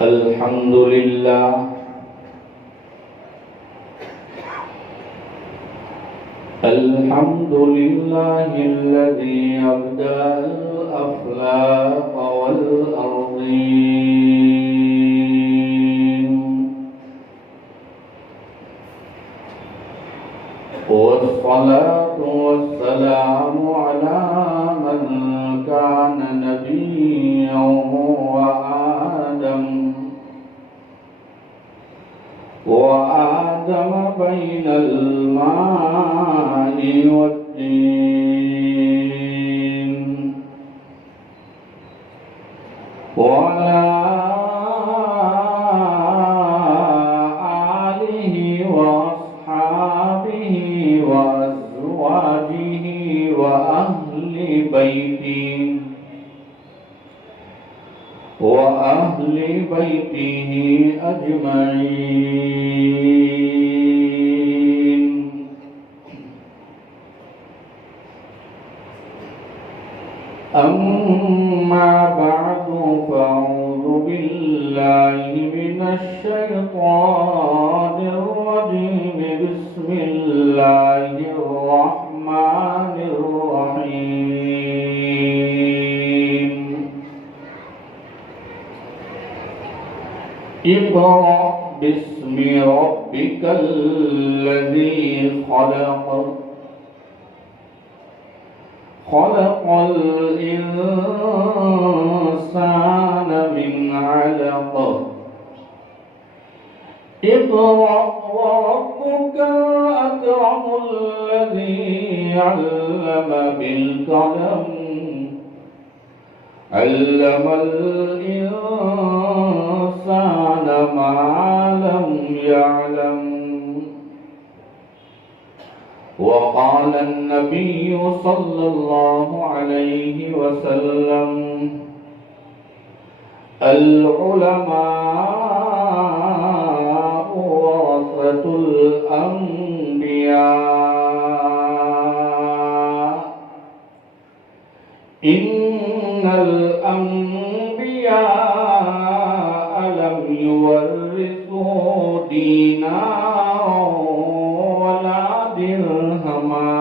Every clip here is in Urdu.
الحمد لله الحمد لله الذي أبدى الأخلاق والأرضين، والصلاة والسلام على من كان نبيا وآدم بين الماء والدين، وعلى آله وأصحابه وأزواجه وأهل بيته أجمعين. أما بعد، فأعوذ بالله من الشيطان الرجيم. بسم الله الرحمن الرحيم. اقرأ باسم ربك الذي خلق الإنسان من علق. اقرأ وربك الأكرم الذي علم بالقلم علم الإنسان ما لم يعلم. وقال النبي صلى الله عليه وسلم: العلماء ورثة الأنبياء. إن الأنبياء لم يورثوا دينارا ولا درهما.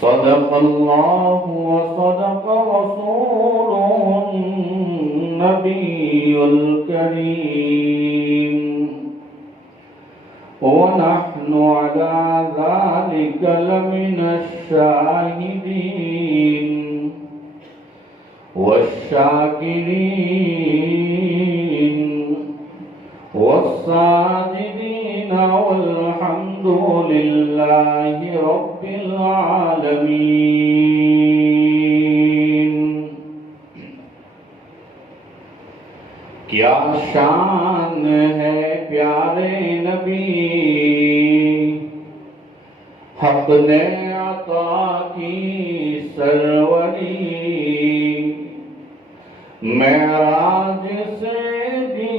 صدق الله وصدق رسوله النبي الكريم، ونحن على ذلك لمن الشاهدين والشاكرين والساجدين، والحمد لله رب العالمين. کیا شان ہے پیارے نبی، حق نے عطا کی سروری. معراج سے دی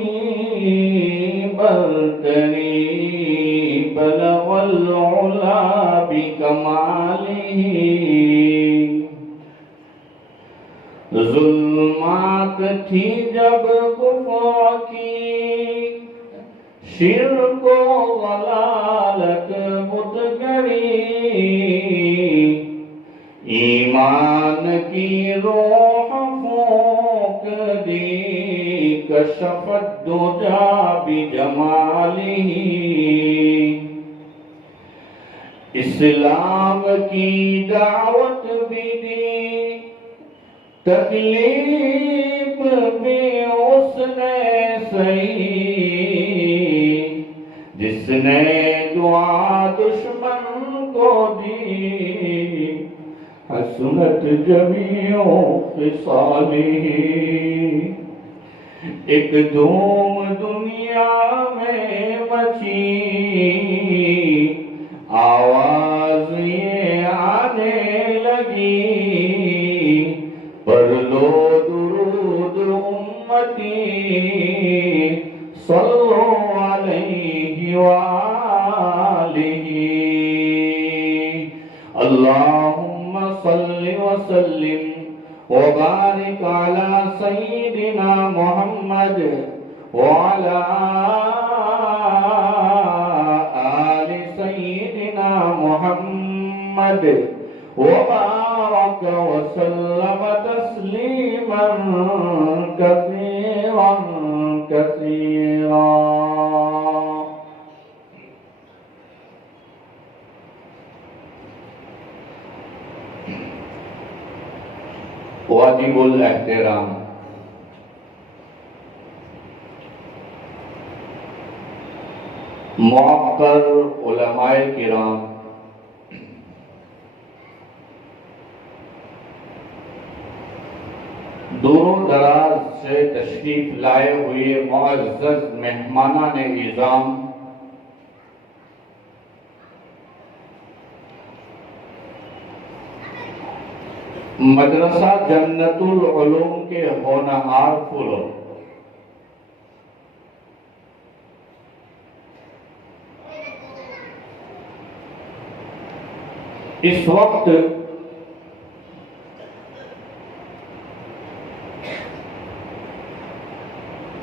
برتری، بلغ العلا بکمالہ. ظلمات تھی جب کفر کی، شرک و ضلالت مدگری. ایمان کی روح پھونک دی، کشفت دجا بجمالہ. اسلام کی دعوت بھی دی، تکلیف بھی اس نے سہی. جس نے دعا دشمن کو دی، حسنت جمیع خصالہ. ایک دھوم دنیا میں مچی، آواز یہ آنے لگی. پڑھ لو درود امتی، صلو علیہ وآلہ. اللہم صل وسلم وبارک علی سيدنا محمد وعلى آل سيدنا محمد وبارك وسلم تسليما كثيرا كثيرا. واجب الاحترام. معقر علماء کرام، دور و دراز سے تشریف لائے ہوئے معزز مہمانان اعظام، مدرسہ جنت العلوم کے ہونہار پھولوں، اس وقت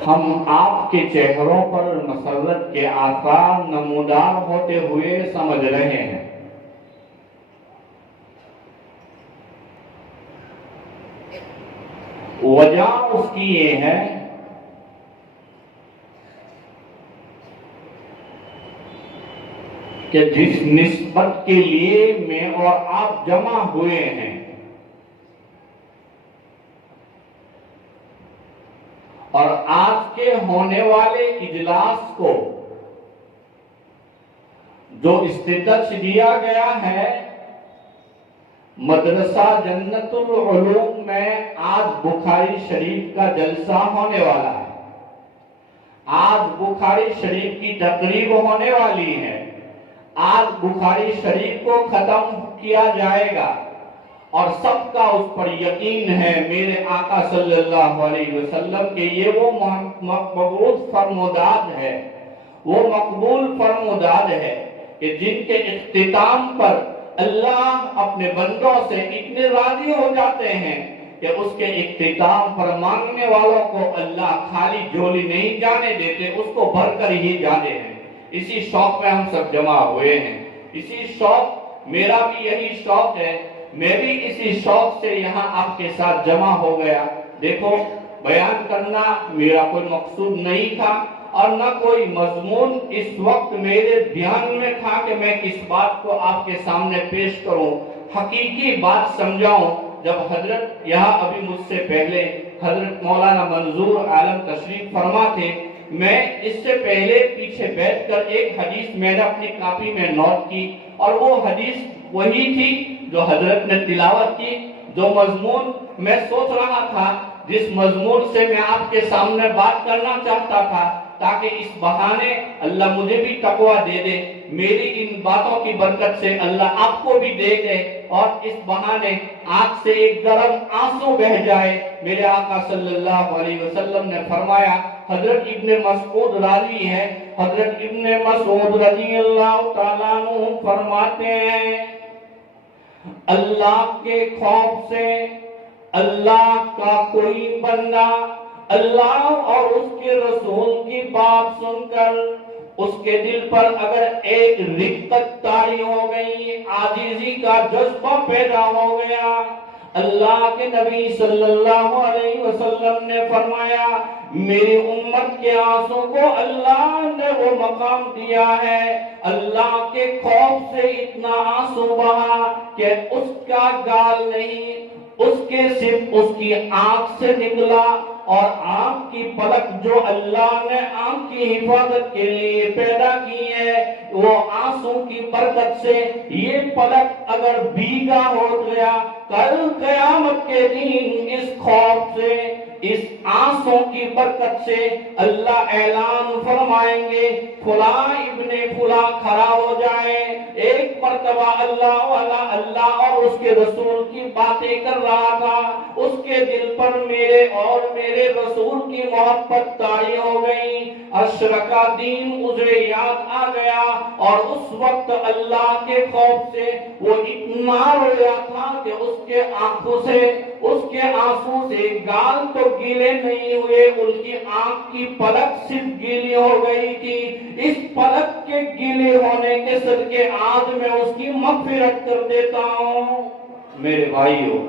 ہم آپ کے چہروں پر مسرت کے آثار نمودار ہوتے ہوئے سمجھ رہے ہیں. وجہ اس کی یہ ہے کہ جس نسبت کے لیے میں اور آپ جمع ہوئے ہیں اور آج کے ہونے والے اجلاس کو جو استدعا دیا گیا ہے، مدرسہ جنت العلوم میں آج بخاری شریف کا جلسہ ہونے والا ہے، آج بخاری شریف کی تقریب ہونے والی ہے، آج بخاری شریف کو ختم کیا جائے گا اور سب کا اس پر یقین ہے میرے آقا صلی اللہ علیہ وسلم کے یہ وہ مقبول فرمودات ہے، وہ مقبول فرمودات ہے کہ جن کے اختتام پر اللہ اپنے بندوں سے اتنے راضی ہو جاتے ہیں کہ اس کے اختتام پر مانگنے والوں کو اللہ خالی جھولی نہیں جانے دیتے، اس کو بھر کر ہی جانے ہیں. اسی شوق میں ہم سب جمع ہوئے ہیں، اسی شوق، میرا بھی یہی شوق ہے، میں بھی اسی شوق سے یہاں آپ کے ساتھ جمع ہو گیا. دیکھو، بیان کرنا میرا کوئی مقصود نہیں تھا اور نہ کوئی مضمون اس وقت میرے دھیان میں تھا کہ میں کس بات کو آپ کے سامنے پیش کروں، حقیقی بات سمجھاؤں. جب حضرت یہاں ابھی مجھ سے پہلے حضرت مولانا منظور عالم تشریف فرما تھے، میں اس سے پہلے پیچھے بیٹھ کر ایک حدیث میں نے اپنی کاپی میں نوٹ کی اور وہ حدیث وہی تھی جو حضرت نے تلاوت کی، جو مضمون میں سوچ رہا تھا، جس مضمون سے میں آپ کے سامنے بات کرنا چاہتا تھا، تاکہ اس بہانے اللہ مجھے بھی تقویٰ دے دے، میری ان باتوں کی برکت سے اللہ آپ کو بھی دے دے اور اس بہانے آنکھ سے ایک گرم آنسو بہہ جائے. میرے آقا صلی اللہ علیہ وسلم نے فرمایا، حضرت ابن مسعود راوی ہے، حضرت ابن مسعود رضی اللہ تعالیٰ عنہ فرماتے ہیں، اللہ کے خوف سے اللہ کا کوئی بندہ اللہ اور اس کے رسول کی بات سن کر اس کے دل پر اگر ایک رقت طاری ہو گئی، عاجزی کا جذبہ پیدا ہو گیا، اللہ کے نبی صلی اللہ علیہ وسلم نے فرمایا میری امت کے آنسوں کو اللہ نے وہ مقام دیا ہے، اللہ کے خوف سے اتنا آنسو بہا کہ اس کا گال نہیں، اس کے صرف اس کی آنکھ سے نکلا، اور آنکھ کی پلک جو اللہ نے آنکھ کی حفاظت کے لیے پیدا کی ہے، وہ آنسوں کی برکت سے یہ پلک اگر بھیگا ہو گیا، کل قیامت کے دن اس خوف سے، اس آنسوں کی برکت سے اللہ اعلان فرمائیں گے فلاں ابن فلاں کھڑا ہو جائے. ایک مرتبہ اللہ والا اللہ اور اس کے رسول کی باتیں کر رہا تھا، اس کے دل پر میرے اور میرے رسول کی محبت طاری ہو گئی، اشرکا دین مجھے یاد آ گیا، اور اس وقت اللہ کے خوف سے وہ اتنا رویا تھا کہ اس کے آنکھوں سے، اس کے آنسوں سے گال تو گیلے نہیں ہوئے، ان کی آنکھ کی پلک صرف گیلی ہو گئی تھی۔ اس پلک کے گیلے ہونے کے صدقے آج میں اس کی مغفرت کر دیتا ہوں۔ میرے بھائیو،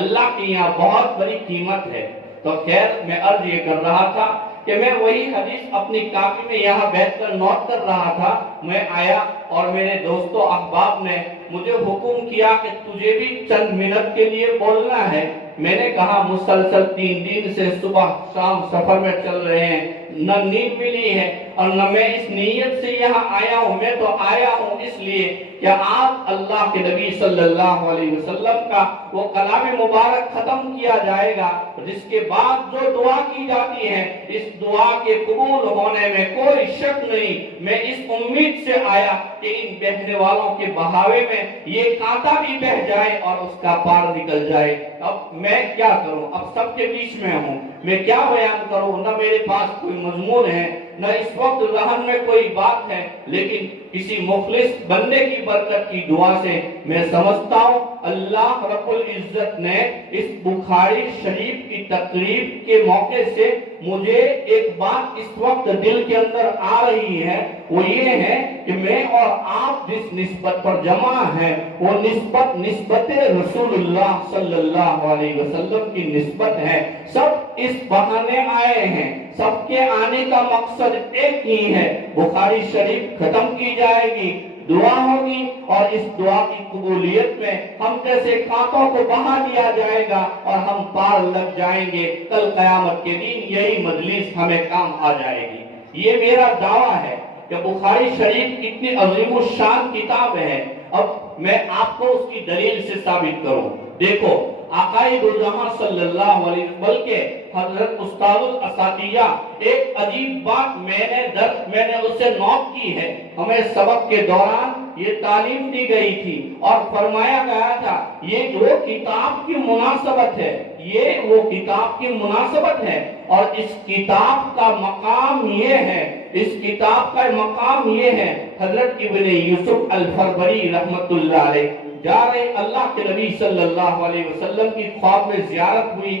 اللہ کی یہاں بہت بڑی قیمت ہے۔ تو خیر، میں عرض یہ کر رہا تھا کہ میں وہی حدیث اپنی کاپی میں یہاں بیٹھ کر نوٹ کر رہا تھا، میں آیا اور میرے دوستوں احباب نے مجھے حکم کیا کہ تجھے بھی چند منٹ کے لیے بولنا ہے۔ میں نے کہا مسلسل 3 دن سے صبح شام سفر میں چل رہے ہیں، نہ نیند ملی ہے اور نہ میں اس نیت سے یہاں آیا ہوں۔ میں تو آیا ہوں اس لیے کہ آج اللہ کے نبی صلی اللہ علیہ وسلم کا وہ کلام مبارک ختم کیا جائے گا، جس کے بعد جو دعا کی جاتی ہے، اس دعا کے قبول ہونے میں کوئی شک نہیں۔ میں اس امید سے آیا کہ ان بہنے والوں کے بہاوے میں یہ کانٹا بھی بہ جائے اور اس کا پار نکل جائے۔ اب میں کیا کروں؟ اب سب کے بیچ میں ہوں، میں کیا بیان کروں؟ نہ میرے پاس کوئی مضمون ہے، نہ اس وقت ذہن میں کوئی بات ہے، لیکن کسی مخلص بندے کی برکت کی دعا سے میں سمجھتا ہوں اللہ رب العزت نے اس بخاری شریف کی تقریب کے موقع سے مجھے ایک بات اس وقت دل کے اندر آ رہی ہے، وہ یہ ہے کہ میں اور آپ جس نسبت پر جمع ہیں وہ نسبت رسول اللہ صلی اللہ علیہ وسلم کی نسبت ہے۔ سب اس بہانے آئے ہیں، سب کے آنے کا مقصد ایک ہی ہے، بخاری شریف ختم کی جائے گی، دعا ہوگی، اور اس دعا کی قبولیت میں ہم جیسے کانٹوں کو بہا دیا جائے گا اور ہم پار لگ جائیں گے۔ کل قیامت کے دن یہی مجلس ہمیں کام آ جائے گی۔ یہ میرا دعویٰ ہے کہ بخاری شریف کتنی عظیم الشان کتاب ہے۔ اب میں آپ کو اس کی دلیل سے ثابت کروں۔ دیکھو، آقائے دو جہاں صلی اللہ علیہ وسلم، بلکہ حضرت استاد الاساتذہ، ایک عجیب بات میں نے اسے نوٹ کی ہے۔ ہمیں سبق کے دوران یہ تعلیم دی گئی تھی اور فرمایا گیا تھا یہ جو کتاب کی مناسبت ہے، یہ وہ کتاب کی مناسبت ہے، اور اس کتاب کا مقام یہ ہے، اس کتاب کا مقام یہ ہے۔ حضرت ابن یوسف الفربری رحمت اللہ علیہ جا رہے، اللہ کے نبی صلی اللہ علیہ وسلم کی خواب میں زیارت ہوئی۔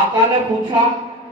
آقا نے پوچھا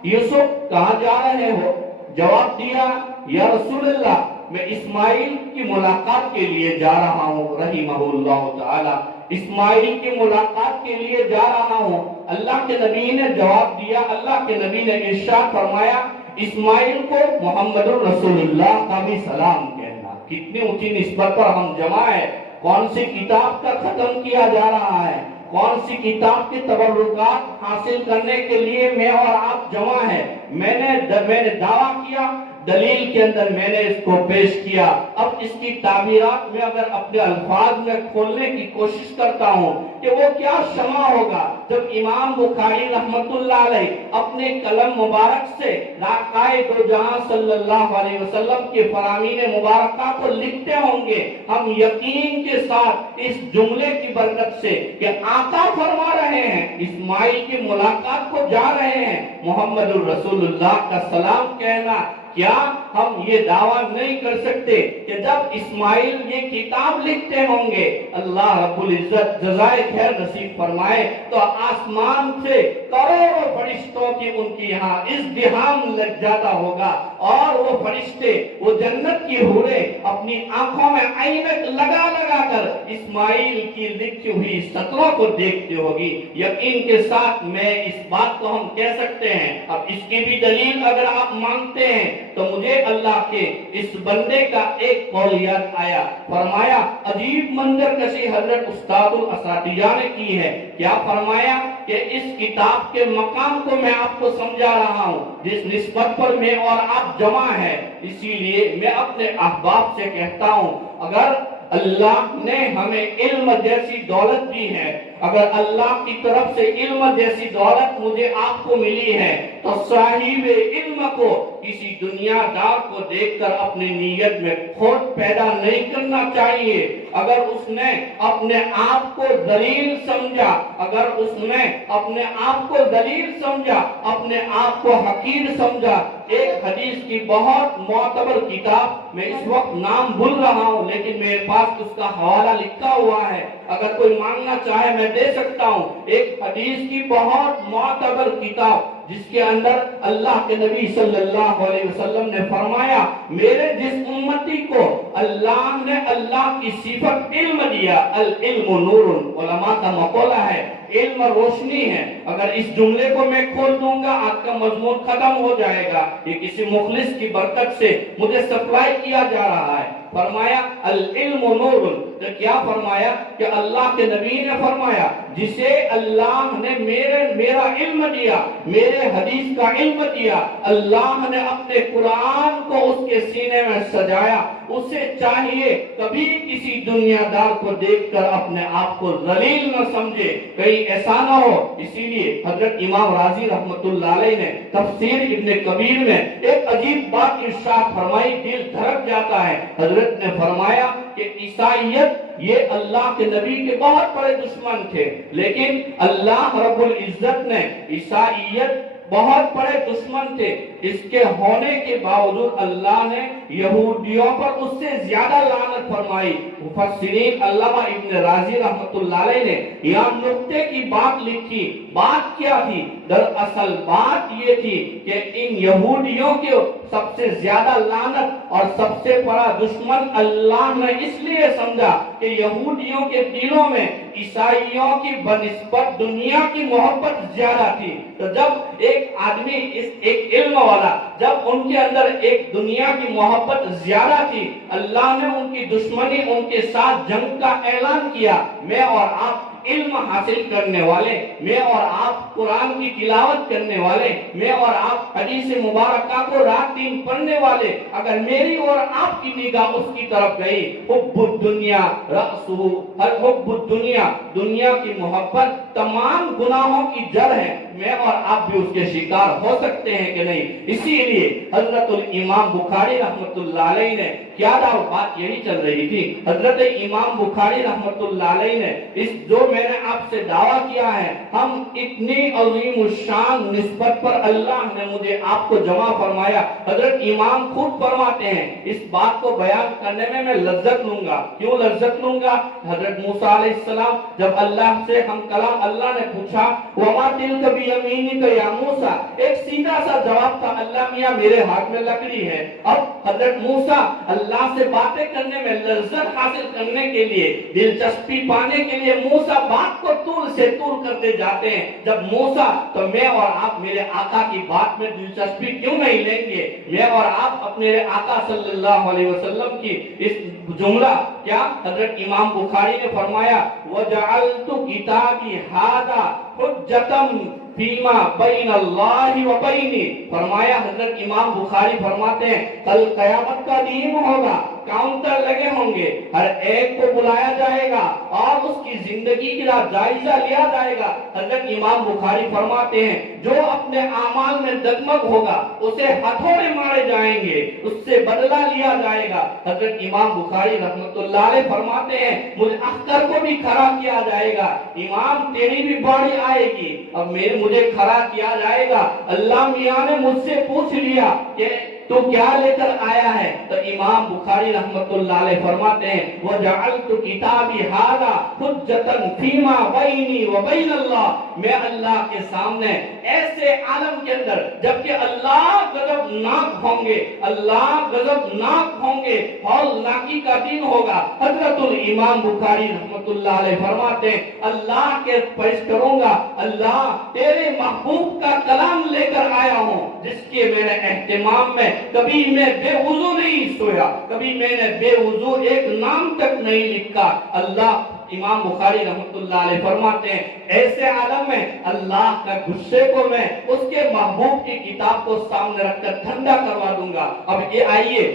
یوسف کہاں جا رہے ہو؟ جواب دیا یا رسول اللہ میں اسماعیل کی ملاقات کے لیے جا رہا ہوں، رحمہ اللہ تعالی، اسماعیل کی ملاقات کے لیے جا رہا ہوں۔ اللہ کے نبی نے جواب دیا، اللہ کے نبی نے ارشاد فرمایا اسماعیل کو محمد الرسول اللہ کا بھی سلام کہنا۔ کتنی اونچی نسبت پر ہم جمع ہیں۔ کون سی کتاب کا ختم کیا جا رہا ہے، کون سی کتاب کے تبرکات حاصل کرنے کے لیے میں اور آپ جمع ہیں۔ میں نے دعویٰ کیا، دلیل کے اندر میں نے اس کو پیش کیا۔ اب اس کی تعبیرات میں اگر اپنے الفاظ میں کھولنے کی کوشش کرتا ہوں کہ وہ کیا شمع ہوگا جب امام بخاری رحمت اللہ علیہ اپنے قلم مبارک سے آقائے دو جہاں صلی اللہ علیہ وسلم کے فرامین مبارکہ کو لکھتے ہوں گے۔ ہم یقین کے ساتھ اس جملے کی برکت سے کہ آقا فرما رہے ہیں اسماعیل کی ملاقات کو جا رہے ہیں، محمد الرسول اللہ کا سلام کہنا، کیا ہم یہ دعویٰ نہیں کر سکتے کہ جب اسماعیل یہ کتاب لکھتے ہوں گے اللہ رب العزت جزائے خیر نصیب فرمائے تو آسمان سے کروڑوں فرشتوں کی ان کی یہاں ازدحام لگ جاتا ہوگا، اور وہ فرشتے، وہ جنت کی حوریں اپنی آنکھوں میں عینک لگا لگا کر اسماعیل کی لکھی ہوئی سطروں کو دیکھتے ہوگی۔ یقین کے ساتھ میں اس بات کو ہم کہہ سکتے ہیں۔ اب اس کی بھی دلیل اگر آپ مانگتے ہیں تو مجھے اللہ کے اس بندے کا ایک قول یاد آیا، فرمایا عجیب منظر کشی حضرت استاد الاساتذہ نے کی ہے۔ کیا فرمایا کہ اس کتاب کے مقام کو میں آپ کو سمجھا رہا ہوں جس نسبت پر میں اور آپ جمع ہیں، اسی لیے میں اپنے احباب سے کہتا ہوں اگر اللہ نے ہمیں علم جیسی دولت دی ہے اگر اللہ کی طرف سے علم جیسی دولت مجھے آپ کو ملی ہے تو صاحب علم کو کسی دنیا دار کو دیکھ کر اپنی نیت میں کھوٹ پیدا نہیں کرنا چاہیے۔ اگر اس نے اپنے آپ کو ذلیل سمجھا، اگر اس نے اپنے آپ کو ذلیل سمجھا، اپنے آپ کو حقیر سمجھا، ایک حدیث کی بہت معتبر کتاب، میں اس وقت نام بھول رہا ہوں لیکن میرے پاس اس کا حوالہ لکھا ہوا ہے، اگر کوئی مانگنا چاہے میں دے سکتا ہوں، ایک حدیث کی بہت معتبر کتاب جس کے اندر اللہ کے نبی صلی اللہ علیہ وسلم نے فرمایا میرے جس امتی کو اللہ نے اللہ کی صفت علم دیا، العلم نور، علماء کا مقولہ ہے علم روشنی ہے۔ اگر اس جملے کو میں کھول دوں گا آپ کا مضمون ختم ہو جائے گا، یہ کسی مخلص کی برکت سے مجھے سپلائی کیا جا رہا ہے۔ فرمایا العلم نور، تو کیا فرمایا کہ اللہ کے نبی نے فرمایا جسے اللہ نے میرا علم دیا، میرے حدیث کا علم دیا، اللہ نے اپنے قرآن کو اس کے سینے میں سجایا، اسے چاہیے کبھی کسی دنیا دار کو دیکھ کر اپنے آپ کو ذلیل نہ سمجھے، کہیں ایسا نہ ہو۔ اسی لیے حضرت امام راضی رحمت اللہ علیہ نے تفسیر ابن کبیر میں ایک عجیب بات ارشاد فرمائی، دل دھڑک جاتا ہے۔ حضرت نے فرمایا کہ عیسائیت یہ اللہ کے نبی کے بہت بڑے دشمن تھے، لیکن اللہ رب العزت نے عیسائیت بہت بڑے دشمن تھے، اس کے ہونے کے باوجود اللہ نے یہودیوں پر اس سے زیادہ لعنت فرمائی۔ مفسرین علامہ ابن راضی رحمت اللہ علیہ نے یہاں نقطے کی بات لکھی، بات کیا تھی؟ دراصل بات یہ تھی کہ ان یہودیوں کے سب سے زیادہ لعنت اور سب سے بڑا دشمن اللہ نے اس لیے سمجھا کہ یہودیوں کے دلوں میں عیسائیوں کی بنسبت دنیا کی محبت زیادہ تھی۔ تو جب ایک آدمی ایک علم والا، جب ان کے اندر ایک دنیا کی محبت زیادہ تھی، اللہ نے ان کی دشمنی، ان کے ساتھ جنگ کا اعلان کیا۔ میں اور آپ علم حاصل کرنے والے، میں اور آپ قرآن کی تلاوت کرنے والے، میں اور آپ حدیث مبارکہ کو رات دن پڑھنے والے، اگر میری اور آپ کی نگاہ اس کی طرف گئی، حب الدنیا رأسہ، حب الدنیا، دنیا کی محبت تمام گناہوں کی جڑ ہے، میں اور آپ بھی اس کے شکار ہو سکتے ہیں کہ نہیں؟ اسی لیے حضرت الامام بخاری رحمت اللہ علیہ نے کیا بات یہی چل رہی تھی، حضرت امام بخاری رحمت اللہ علیہ نے اس جو میں نے آپ سے دعویٰ کیا ہے، ہم اتنی عظیم الشان نسبت پر اللہ نے مجھے آپ کو جمع فرمایا۔ حضرت امام خود فرماتے ہیں اس بات کو بیان کرنے میں لذت لوں گا۔ کیوں لذت لوں گا؟ حضرت موسیٰ علیہ السلام جب اللہ سے ہم کلام، اللہ نے پوچھا وَمَا تِلْكَ بِيَمِينِكَ يَا موسیٰ، ایک سیدھا سا جواب تھا، اللہ میاں میرے ہاتھ میں لکڑی ہے۔ اب حضرت موسیٰ اللہ سے باتیں کرنے میں لذت حاصل کرنے کے لیے، دلچسپی پانے کے لیے موسیٰ بات کو طول سے طول کرتے جاتے ہیں۔ جب موسیٰ، تو میں اور آپ میرے آقا کی بات میں دلچسپی کیوں نہیں لیں گے؟ میں اور آپ اپنے آقا صلی اللہ علیہ وسلم کی اس جملہ کیا حضرت امام بخاری نے فرمایا وَجَعَلْتُ كِتَابِي هَذَا حُجَّةً فیما بین اللہ و بینی، فرمایا حضرت امام بخاری فرماتے ہیں کل قیامت کا دن ہوگا، کاؤنٹر لگے ہوں گے، ہر ایک کو بلایا جائے گا اور اس کی زندگی کا جائزہ لیا جائے گا۔ حضرت امام بخاری فرماتے ہیں جو اپنے اعمال میں دگمگ ہوگا اسے ہتھوڑے مارے جائیں گے، اس سے بدلہ لیا جائے گا۔ حضرت امام بخاری رحمت اللہ علیہ فرماتے ہیں مجھے اختر کو بھی کھڑا کیا جائے گا، امام تیری بھی باری آئے گی، اب مجھے کھڑا کیا جائے گا۔ اللہ میاں نے مجھ سے پوچھ لیا کہ تو کیا لے کر آیا ہے؟ تو امام بخاری رحمت اللہ علیہ فرماتے ہیں وَجَعَلْتُ كِتَابِي هَذَا حُجَّةً فِيمَا بَيْنِي وَبَيْنَ اللَّهِ، میں اللہ کے سامنے ایسے عالم کے اندر جبکہ اللہ غضبناک ہوں گے، اللہ غضبناک ہوں گے، ہولناکی کا دن ہوگا، حضرت الامام بخاری رحمت اللہ علیہ فرماتے ہیں اللہ کے پیش کروں گا، اللہ تیرے محبوب کا کلام لے کر آیا ہوں جس کے میں نے اہتمام میں کبھی میں بے وضو نہیں سویا، کبھی میں نے بے وضو ایک نام تک نہیں لکھا۔ اللہ امام بخاری رحمت اللہ علیہ فرماتے ہیں ایسے عالم میں اللہ کا غصے کو میں اس کے محبوب کی کتاب کو سامنے رکھ کر ٹھنڈا کروا دوں گا۔ اب یہ آئیے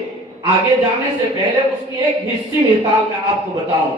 آگے جانے سے پہلے اس کی ایک حصی مثال میں آپ کو بتاؤں۔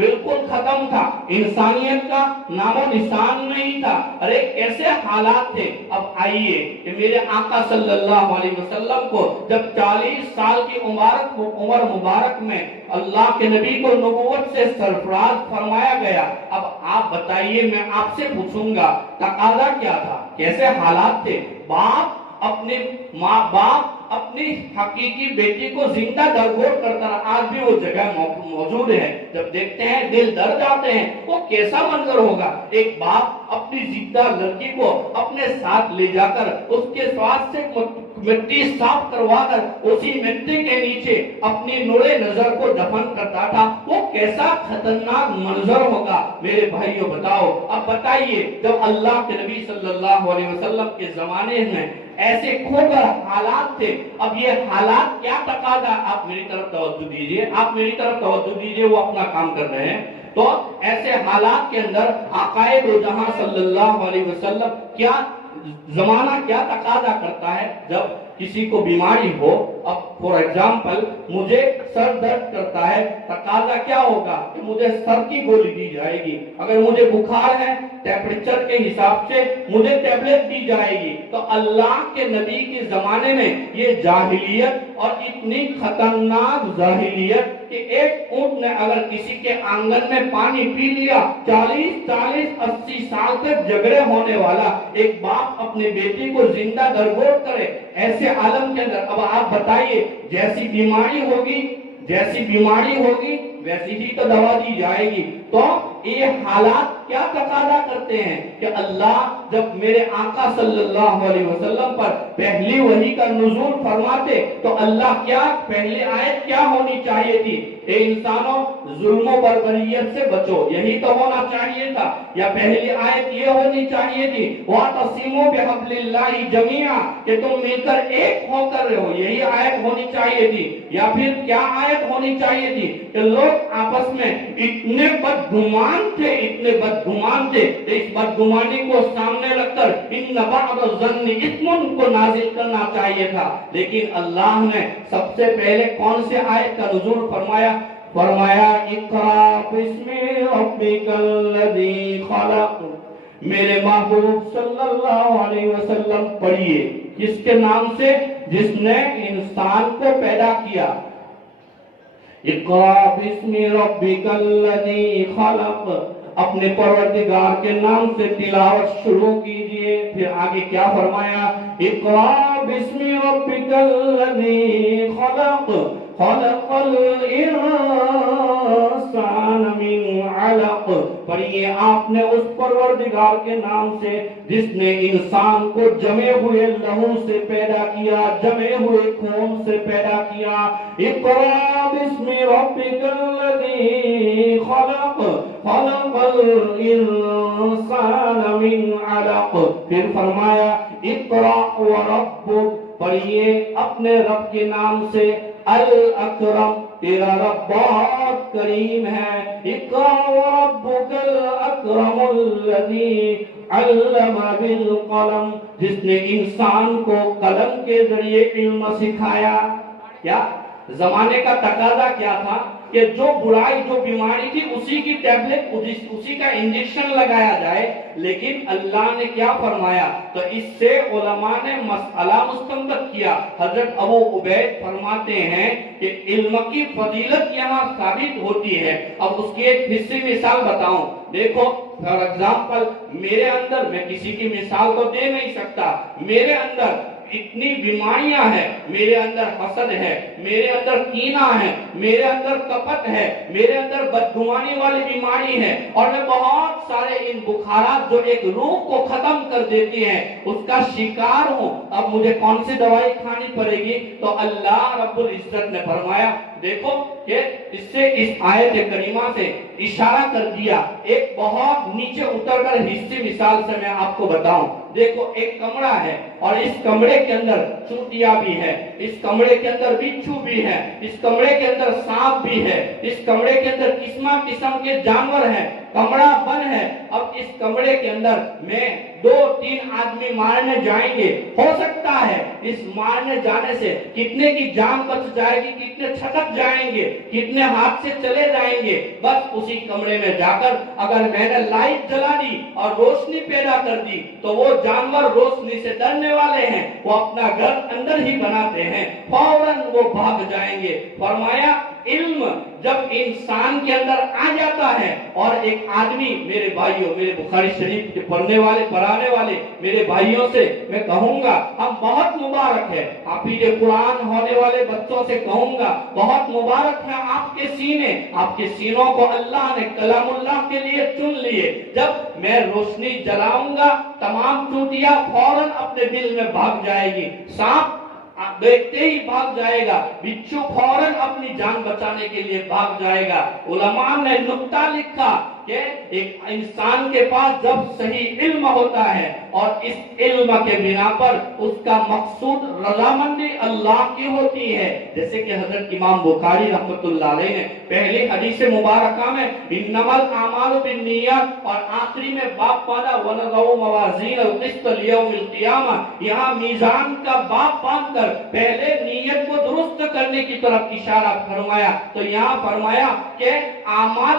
بالکل ختم تھا، انسانیت کا نام و نشان نہیں تھا۔ ارے کیسے حالات تھے۔ اب آئیے کہ میرے آقا صلی اللہ علیہ وسلم کو جب 40 سال کی عمر مبارک میں اللہ کے نبی کو نبوت سے سرفراز فرمایا گیا، اب آپ بتائیے، میں آپ سے پوچھوں گا تقاضا کیا تھا، کیسے حالات تھے؟ باپ اپنے اپنی حقیقی بیٹی کو زندہ درگور کرتا رہا، آج بھی وہ جگہ موجود ہے، جب دیکھتے ہیں دل درد جاتے ہیں، وہ کیسا منظر ہوگا؟ ایک باپ اپنی زندہ لڑکی کو اپنے ساتھ لے جا کر اس کے ساتھ سے مٹی صاف کروا کر اسی مٹی کے نیچے اپنی نور نظر کو دفن کرتا تھا، وہ کیسا خطرناک منظر ہوگا میرے بھائیوں؟ بتاؤ، اب بتائیے جب اللہ کے نبی صلی اللہ علیہ وسلم کے زمانے میں ایسے کھوگر حالات تھے، اب یہ حالات کیا تقاضا؟ آپ میری طرف توجہ دیجئے، آپ میری طرف توجہ دیجئے، وہ اپنا کام کر رہے ہیں۔ تو ایسے حالات کے اندر آقائے دو جہاں صلی اللہ علیہ وسلم کیا زمانہ کیا تقاضا کرتا ہے؟ جب کسی کو بیماری ہو، اب فور ایگزامپل مجھے سر درد کرتا ہے، تقاضا کیا ہوگا کہ مجھے سر کی گولی دی جائے گی۔ اگر مجھے بخار ہے، ٹیمپریچر کے حساب سے مجھے ٹیبلٹ دی جائے گی۔ تو اللہ کے نبی کے زمانے میں یہ جاہلیت، اور اتنی خطرناک جاہلیت کہ ایک اونٹ نے اگر کسی کے آنگن میں پانی پی لیا، 40-80 سال تک جھگڑے ہونے والا ایک باپ اپنے بیٹی کو زندہ درگور کرے، ایسے عالم کے اندر اب آپ بتائیے، جیسی بیماری ہوگی ویسی ہی تو دوا دی جائے گی۔ تو یہ حالات کیا تقاضا کرتے ہیں کہ اللہ جب میرے آقا صلی اللہ علیہ وسلم پر پہلی وحی کا نزول فرماتے تو اللہ کیا پہلی آیت کیا ہونی چاہیے تھی؟ اے انسانوں، ظلم و بربریت سے بچو، یہی تو ہونا چاہیے تھا؟ یا پہلی آیت یہ ہونی چاہیے تھی وَاعْتَصِمُوا بِحَبْلِ اللَّهِ جَمِيعًا کہ تم مل کر ایک ہو کر رہو، یہی آیت ہونی چاہیے تھی؟ یا پھر کیا آیت ہونی چاہیے تھی کہ لوگ آپس میں اتنے بدگمان تھے اس بدگمانی کو سامنے رکھ کر ان بَعْضَ الظَّنِّ اِثْمٌ کو نازل کرنا چاہیے تھا؟ لیکن اللہ نے سب سے پہلے کون سے آیت کا نزول فرمایا؟ اقرأ بِاسْمِ رَبِّكَ الَّذِي خَلَقَ۔ میرے محبوب صلی اللہ علیہ وسلم پڑھیے، کس کے نام سے؟ جس نے انسان کو پیدا کیا۔ اقرأ بِاسْمِ رَبِّكَ الَّذِي خَلَقَ، اپنے پروردگار کے نام سے تلاوت شروع کیجئے۔ پھر آگے کیا فرمایا؟ اقرأ بِاسْمِ رَبِّكَ الَّذِي خَلَقَ خَلَقَ الْإِنسَانَ مِنْ عَلَقٍ۔ پڑھیے آپ نے اس پروردگار کے نام سے جس نے انسان کو جمے ہوئے لہو سے پیدا کیا، جمے ہوئے خون سے پیدا کیا۔ اقرأ بِاسْمِ رَبِّكَ الَّذِي خَلَقَ خَلَقَ الْإِنسَانَ مِنْ عَلَقٍ۔ پھر فرمایا اقرأ وَرَبُّكَ، پڑھیے اپنے رب کے نام سے، الاکرم، تیرا رب بہت کریم ہے۔ اقرأ وربک الاکرم الذی علم بالقلم، جس نے انسان کو قلم کے ذریعے علم سکھایا۔ کیا زمانے کا تقاضا کیا تھا کہ جو برائی، جو بیماری تھی، اسی کی ٹیبلٹ، اسی کا انجیکشن لگایا جائے، لیکن اللہ نے کیا فرمایا؟ تو اس سے علماء نے مسئلہ مستنبط کیا۔ حضرت ابو عبید فرماتے ہیں کہ علم کی فضیلت یہاں ثابت ہوتی ہے۔ اب اس کی ایک حصے مثال بتاؤں، دیکھو فار ایگزامپل میرے اندر، میں کسی کی مثال تو دے نہیں سکتا، میرے اندر اتنی بیماریاں ہیں، میرے اندر حسد ہے، میرے اندر کینہ ہے، میرے اندر کپٹ ہے، میرے اندر بدگمانی والی بیماری ہے، اور میں بہت سارے ان بخارات جو ایک روح کو ختم کر دیتی ہیں اس کا شکار ہوں۔ اب مجھے کون سی دوائی کھانی پڑے گی؟ تو اللہ رب العزت نے فرمایا، دیکھو کہ اس سے اس آیت کریمہ سے اشارہ کر دیا۔ ایک بہت نیچے اتر کر حصے مثال سے میں آپ کو بتاؤں، دیکھو ایک کمرہ ہے اور اس کمرے کے اندر چونٹیاں بھی ہے، اس کمرے کے اندر بچھو بھی ہے، اس کمرے کے اندر سانپ بھی ہے، اس کمرے کے اندر قسم قسم کے جانور ہیں، کمرہ بند ہے، اب اس کمرے کے اندر میں 2-3 آدمی مارنے جائیں گے، ہو سکتا ہے اس مارنے جانے سے کتنے کی جان بچ جائے گی، کتنے چھٹک جائیں گے، کتنے ہاتھ سے چلے جائیں گے۔ بس اسی کمرے میں جا کر اگر میں نے لائٹ جلا دی اور روشنی پیدا کر دی تو وہ جانور روشنی سے ڈرنے والے ہیں، وہ اپنا گھر اندر ہی بناتے ہیں، فوراً وہ بھاگ جائیں گے۔ فرمایا علم جب انسان کے اندر آ جاتا ہے اور ایک آدمی، میرے بھائیوں، میرے بخاری شریف کے پڑھنے والے پڑھانے والے میرے بھائیوں سے میں کہوں گا ہم بہت مبارک ہے، حافظ قرآن ہونے والے بچوں سے کہوں گا بہت مبارک ہے آپ کے سینے، آپ کے سینوں کو اللہ نے کلام اللہ کے لیے چن لیے۔ جب میں روشنی جلاؤں گا تمام چونٹیاں فوراً اپنے دل میں بھاگ جائے گی، سانپ دیکھتے ہی بھاگ جائے گا، بچھو فوراً اپنی جان بچانے کے لیے بھاگ جائے گا۔ علماء نے نقطہ لکھا کہ ایک انسان کے پاس جب صحیح علم ہوتا ہے اور اس علم کے بنا پر اس کا مقصود رضامندی اللہ کی ہوتی ہے، جیسے کہ حضرت امام بخاری رحمۃ اللہ علیہ نے پہلی حدیث مبارکہ میں انما الاعمال بالنیات اور آخری میں باب پادا ونضع موازین القسط لیوم القیامہ، یہاں میزان کا باب باندھ کر پہلے نیت کو درست کرنے کی طرف اشارہ فرمایا، تو یہاں فرمایا کہ اعمال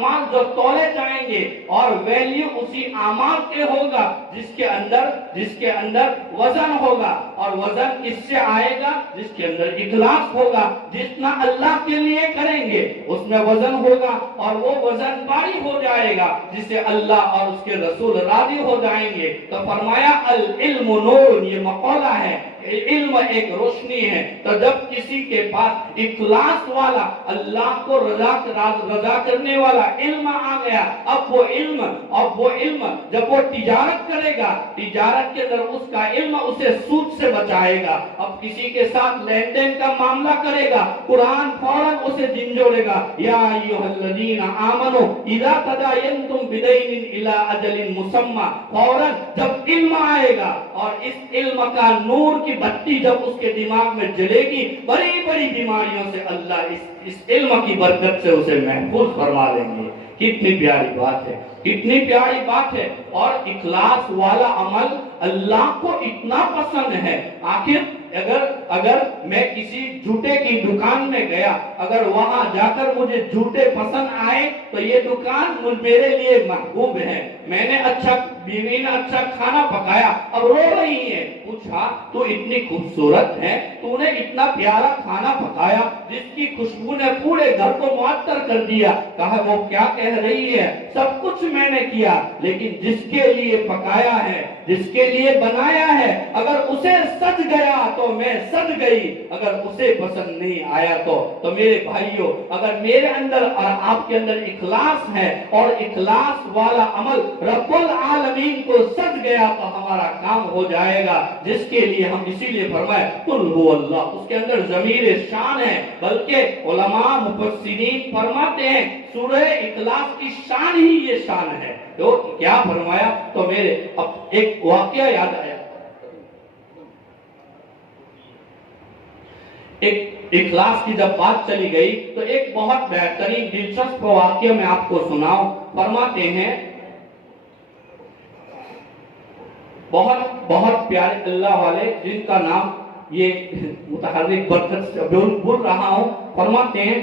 اعمال جو تولے جائیں گے اور ویلیو اسی اعمال کے ہوگا جس کے اندر وزن ہوگا، اور وزن کس سے آئے گا؟ جس کے اندر اخلاص ہوگا، جتنا اللہ کے لیے کریں گے اس میں وزن ہوگا اور وہ وزن باری ہو جائے گا جس سے اللہ اور اس کے رسول راضی ہو جائیں گے۔ تو فرمایا العلم نور، یہ مقولہ ہے، علم ایک روشنی ہے۔ تو جب کسی کے پاس اخلاص والا اللہ کو رضا کرنے والا علم آ گیا، اب وہ علم جب وہ تجارت کرے گا، تجارت کے اندر اس کا علم اسے سود سے بچائے گا۔ اب کسی کے ساتھ لین دین کا معاملہ کرے گا، قرآن فوراً اسے جھنجھوڑے گا، یا ایھا الذین آمنوا اذا تداینتم بدین الی اجل مسمی، فوراً جب علم آئے گا اور اس علم کا نور کی بتی جب اس کے دماغ میں جلے گی، بڑی بڑی بیماریوں سے اللہ اس علم کی برکت سے اسے محفوظ فرما لیں گے۔ کتنی پیاری بات ہے، کتنی پیاری بات ہے۔ اور اخلاص والا عمل اللہ کو اتنا پسند ہے۔ آخر اگر میں کسی جوتے کی دکان میں گیا، اگر وہاں جا کر مجھے جوتے پسند آئے تو یہ دکان میرے لیے محبوب ہے۔ میں نے بیوی نے اچھا کھانا پکایا، اب رو رہی ہے، پوچھا تو اتنی خوبصورت ہے، تو نے اتنا پیارا کھانا پکایا جس کی خوشبو نے پورے گھر کو معطر کر دیا۔ کہا وہ کیا کہہ رہی ہے، سب کچھ میں نے کیا، لیکن جس کے لیے پکایا ہے، جس کے لیے بنایا ہے، اگر اسے سج گیا تو میں سج گئی، اگر اسے پسند نہیں آیا تو میرے بھائیوں، اگر میرے اندر اور آپ کے اندر اخلاص ہے اور اخلاص والا عمل رب العالمین کو سج گیا تو ہمارا کام ہو جائے گا، جس کے لیے ہم اسی لیے فرمائے قل هو اللہ، اس کے اندر ضمیر شان ہے، بلکہ علماء مفسرین فرماتے ہیں سورہ اخلاص کی شان ہی یہ شان ہے۔ تو کیا فرمایا؟ تو میرے اب ایک واقعہ یاد آیا، ایک اخلاص کی جب بات چلی گئی تو ایک بہت بہترین دلچسپ واقعہ میں آپ کو سناؤں۔ فرماتے ہیں بہت پیارے اللہ والے جن کا نام یہ متحرک برکت سے بول رہا ہوں، فرماتے ہیں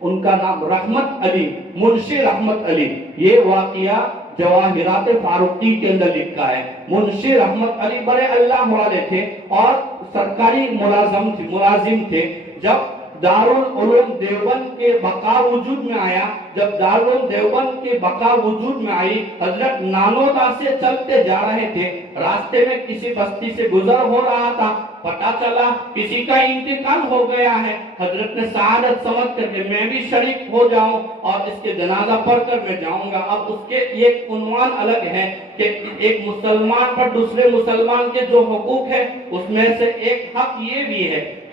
ان کا نام رحمت علی، منشی رحمت علی۔ یہ واقعہ جواہرات فاروقی کے اندر لکھا ہے۔ منشی رحمت علی بڑے اللہ والے تھے اور سرکاری ملازم تھے۔ جب دارالعلوم دیوبند کے بقا وجود میں آیا، جب دارالعلوم دیوبند کے بقا وجود میں آئی، حضرت نانودا سے چلتے جا رہے تھے، راستے میں کسی بستی سے گزر ہو رہا تھا، پتہ چلا کسی کا انتقال ہو گیا ہے۔ حضرت نے سعادت سمجھ کر کہ میں بھی شریک ہو جاؤں اور اس کے جنازہ پڑھ کر میں جاؤں گا۔ اب اس کے ایک عنوان الگ ہے کہ ایک مسلمان پر دوسرے مسلمان کے جو حقوق ہے اس میں سے ایک حق یہ بھی ہے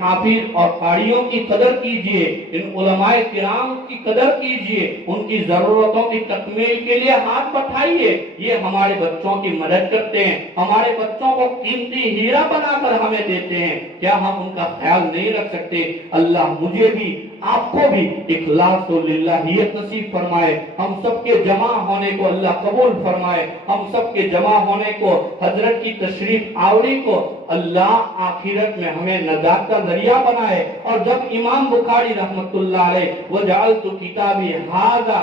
حافظ اور قاریوں کی قدر کیجئے، ان علماء کرام کی قدر کیجئے، ان کی ضرورتوں کی تکمیل کے لیے ہاتھ بٹھائیے۔ یہ ہمارے بچوں کی مدد کرتے ہیں، ہمارے بچوں کو قیمتی ہیرا بنا کر ہمیں دیتے ہیں، کیا ہم ان کا خیال نہیں رکھ سکتے؟ اللہ مجھے بھی آپ کو بھی اخلاص و للہیت نصیب فرمائے، ہم سب کے جمع ہونے کو اللہ قبول فرمائے، ہم سب کے جمع ہونے کو، حضرت کی تشریف آوری کو اللہ آخرت میں ہمیں نجات کا ذریعہ بنائے۔ اور جب امام بخاری رحمت اللہ علیہ وجعلت کتابی ھذا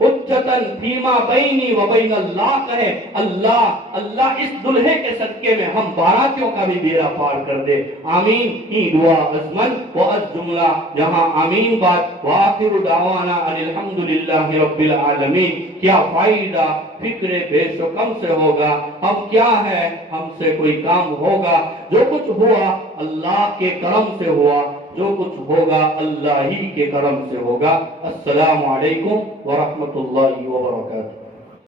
حجتاً فیما بینی و بین اللہ کہے، اللہ اس دلہے کے صدقے میں ہم باراتیوں کا بھی بیڑا پار کر دے، آمین۔ ہی دعا ازمن و از جملہ جہاں آمین بات وآخر دعوانا ان الحمدللہ رب العالمین۔ کیا فائدہ فکر بیش و کم سے ہوگا، ہم کیا ہے، ہم سے کوئی کام ہوگا، جو کچھ ہوا اللہ کے کرم سے ہوا، جو کچھ ہوگا اللہ ہی کے کرم سے ہوگا۔ السلام علیکم ورحمۃ اللہ وبرکاتہ۔